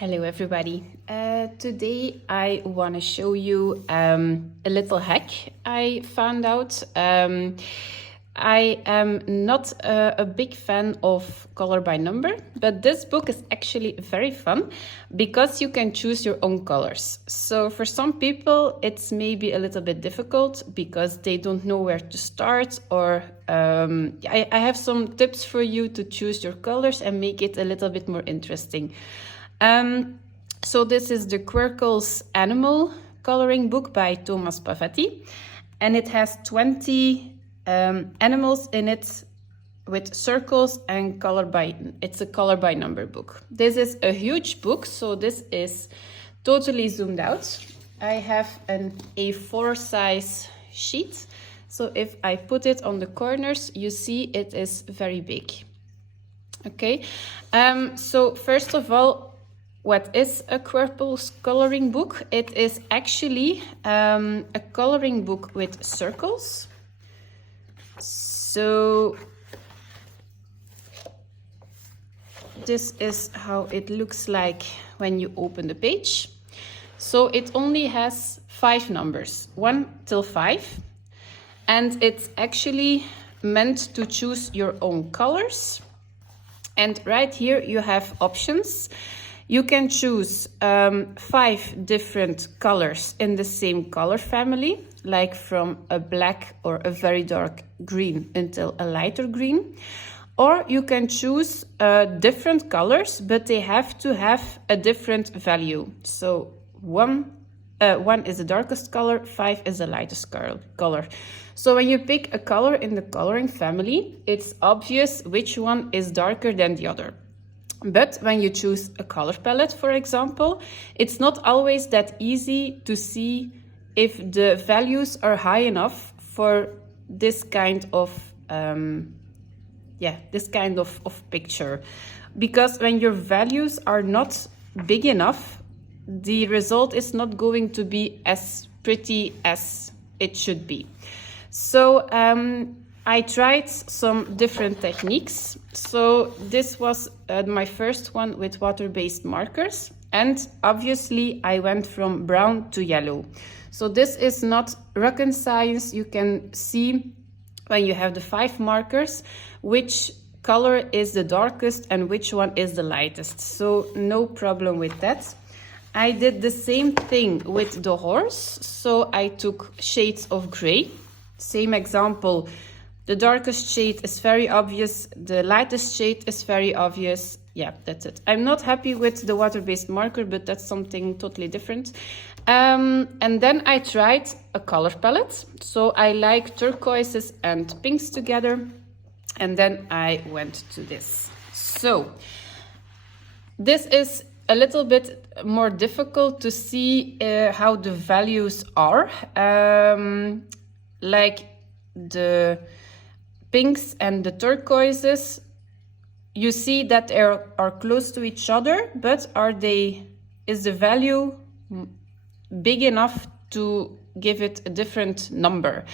Hello everybody. Today I want to show you a little hack I found out. I am not a big fan of color by number, but this book is actually very fun because you can choose your own colors. So for some people it's maybe a little bit difficult because they don't know where to start, or I have some tips for you to choose your colors and make it a little bit more interesting. So this is the Querkles animal coloring book by Thomas Pavitte, and it has 20 animals in it with circles and it's a color by number book. This is a huge book, so this is totally zoomed out. I have an A4 size sheet, so if I put it on the corners, you see it is very big. Okay, so first of all, what is a Querkles coloring book? It is actually a coloring book with circles. So this is how it looks like when you open the page. So it only has 5 numbers, 1 till 5, and it's actually meant to choose your own colors. And right here you have options. You can choose 5 different colors in the same color family, like from a black or a very dark green until a lighter green. Or you can choose different colors, but they have to have a different value. So one is the darkest color, 5 is the lightest color. So when you pick a color in the coloring family, it's obvious which one is darker than the other. But when you choose a color palette, for example, it's not always that easy to see if the values are high enough for this kind of picture. Because when your values are not big enough, the result is not going to be as pretty as it should be. So I tried some different techniques. So this was my first one with water-based markers. And obviously I went from brown to yellow. So this is not rocket science. You can see when you have the 5 markers, which color is the darkest and which one is the lightest. So no problem with that. I did the same thing with the horse. So I took shades of gray. Same example. The darkest shade is very obvious. The lightest shade is very obvious. Yeah, that's it. I'm not happy with the water-based marker, but that's something totally different. And then I tried a color palette. So I like turquoises and pinks together. And then I went to this. So this is a little bit more difficult to see how the values are. Like the pinks and the turquoises, you see that they are close to each other, but is the value big enough to give it a different number?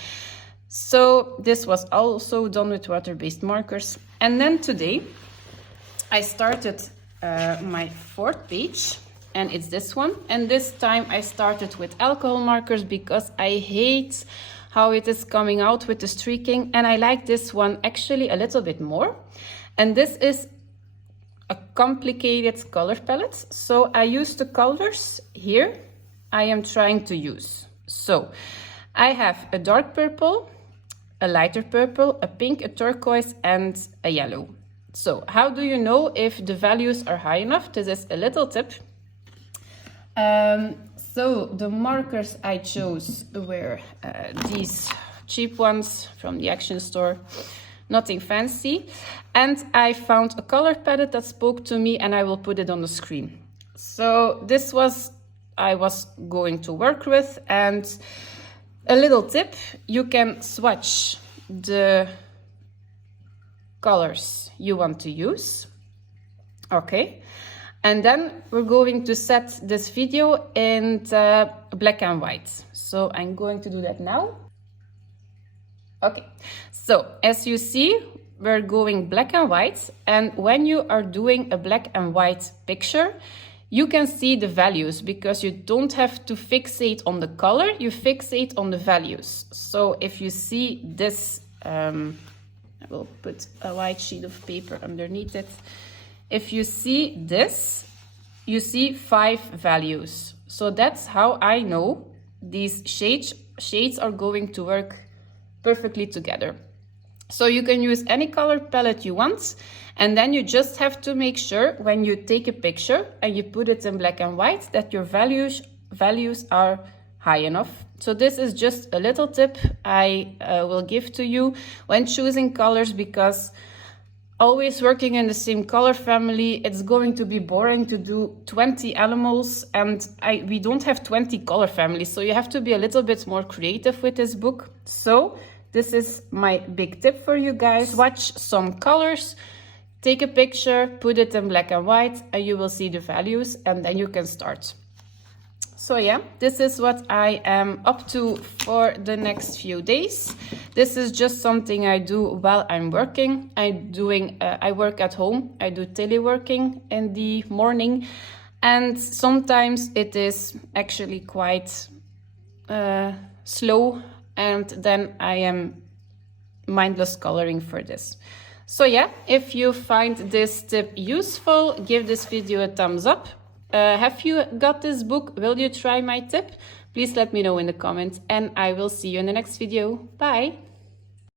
So this was also done with water-based markers. And then today I started my 4th page, and it's this one. And this time I started with alcohol markers because I hate how it is coming out with the streaking, and I like this one actually a little bit more. And this is a complicated color palette. So I use the colors here I am trying to use. So I have a dark purple, a lighter purple, a pink, a turquoise, and a yellow. So how do you know if the values are high enough? This is a little tip. So the markers I chose were these cheap ones from the Action store, nothing fancy. And I found a color palette that spoke to me, and I will put it on the screen. So this was I was going to work with. And a little tip, you can swatch the colors you want to use. Okay. And then we're going to set this video in black and white. So I'm going to do that now. Okay, so as you see, we're going black and white. And when you are doing a black and white picture, you can see the values because you don't have to fixate on the color, you fixate on the values. So if you see this, I will put a white sheet of paper underneath it. If you see this, you see 5 values. So that's how I know these shades are going to work perfectly together. So you can use any color palette you want, and then you just have to make sure when you take a picture and you put it in black and white that your values are high enough. So this is just a little tip I will give to you when choosing colors, because always working in the same color family, it's going to be boring to do 20 animals, and we don't have 20 color families, so you have to be a little bit more creative with this book. So this is my big tip for you guys. Swatch some colors, take a picture, put it in black and white, and you will see the values, and then you can start. So yeah, this is what I am up to for the next few days. This is just something I do while I'm working. I work at home. I do teleworking in the morning, and sometimes it is actually quite slow, and then I am mindless coloring for this. So yeah, if you find this tip useful, give this video a thumbs up. Have you got this book? Will you try my tip? Please let me know in the comments, and I will see you in the next video. Bye!